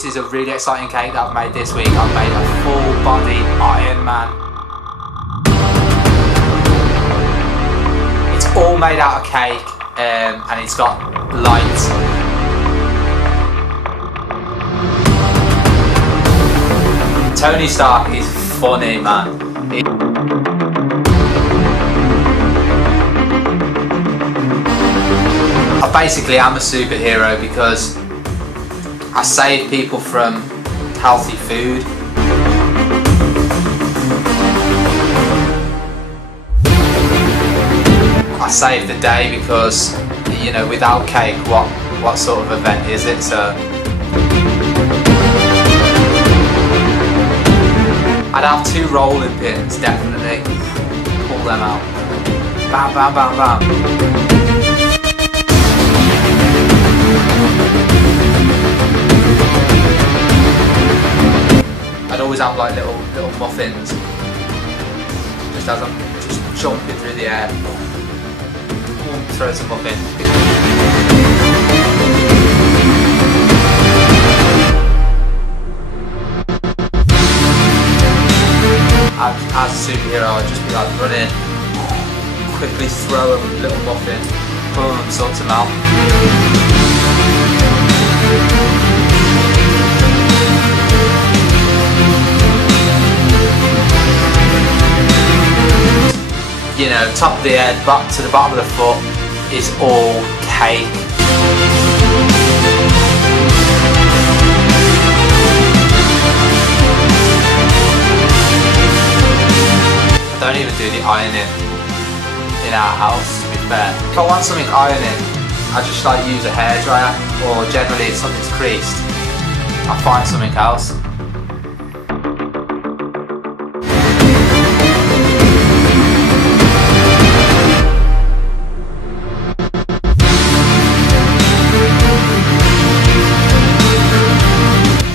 This is a really exciting cake that I've made this week. I've made a full body Iron Man. It's all made out of cake and it's got lights. Tony Stark is funny, man. I basically am a superhero because I save people from healthy food. I save the day because, you know, without cake, what sort of event is it? So I'd have 2 rolling pins, definitely. Pull them out. Bam, bam, bam, bam. I'd always have like little muffins, just as I'm just jumping through the air. Throw some muffin. As a superhero, I'd just be like running, quickly throw a little muffin, boom, sort them out. You know, top of the head, back to the bottom of the foot is all cake. I don't even do the ironing in our house, to be fair. If I want something ironing, I just like use a hairdryer, or generally if something's creased, I find something else.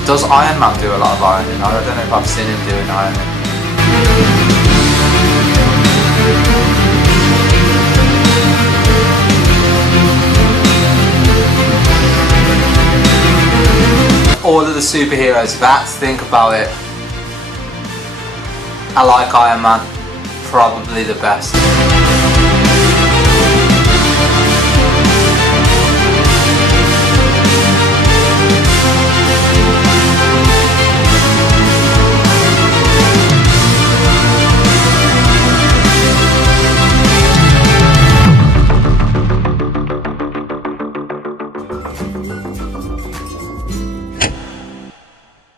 Does Iron Man do a lot of ironing? I don't know if I've seen him doing ironing. All of the superheroes, if I had to think about it, I like Iron Man, probably the best.